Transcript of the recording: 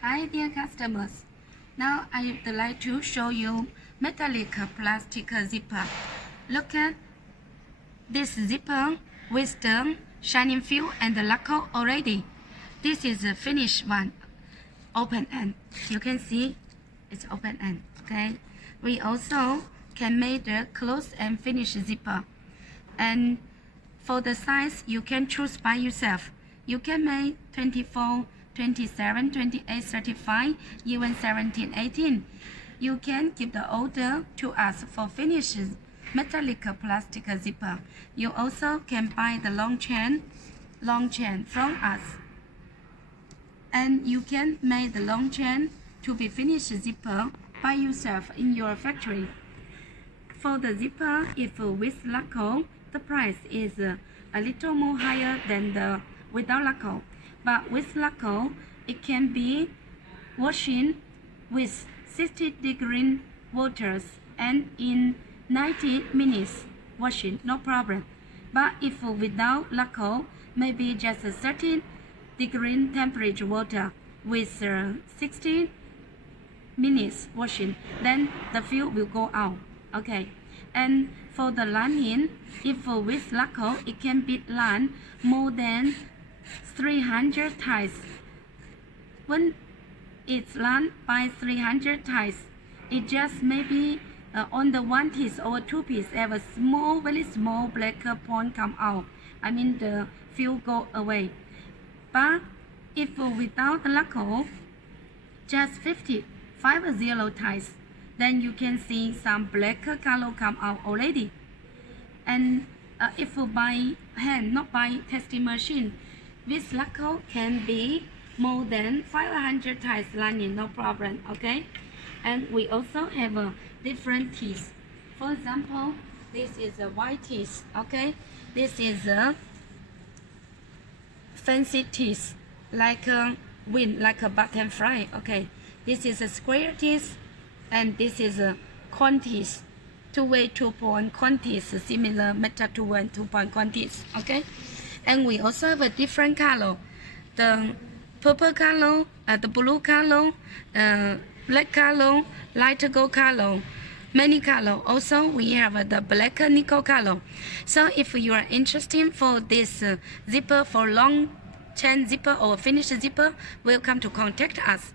Hi dear customers, now I would like to show you metallic plastic zipper. Look at this zipper with the shining feel and the lacquer already. This is the finished one, open end. You can see it's open end, okay? We also can make the close and finish zipper. And for the size, you can choose by yourself. You can make 24, 27, 28, 35, even 17, 18. You can give the order to us for finished metallic plastic zipper. You also can buy the long chain from us. And you can make the long chain to be finished zipper by yourself in your factory. For the zipper, if with lacquer, the price is a little more higher than the without lacquer. But with lacquer, it can be washing with 60-degree waters and in 90 minutes washing, no problem. But if without lacquer, maybe just a 30-degree temperature water with 60 minutes washing, then the feel will go out. Okay, and for the lining, if with lacquer, it can be lined more than 300 times. When it's lined by 300 times, it just maybe on the one piece or two piece have a small, very small black point come out. I mean the feel go away. But if without lacquer, just 50 times, then you can see some black color come out already. And if by hand, not by testing machine, this lacquer can be more than 500 times lining, no problem, okay? And we also have a different teeth. For example, this is a white teeth, okay? This is a fancy teeth, like a wing, like a butterfly, okay? This is a square teeth, and this is a cone teeth. Two-way, two-point cone teeth, similar method to one two-point cone teeth, okay? And we also have a different color. The purple color, the blue color, black color, light gold color, many color. Also, we have the black nickel color. So if you are interested for this zipper, for long chain zipper or finished zipper, welcome to contact us.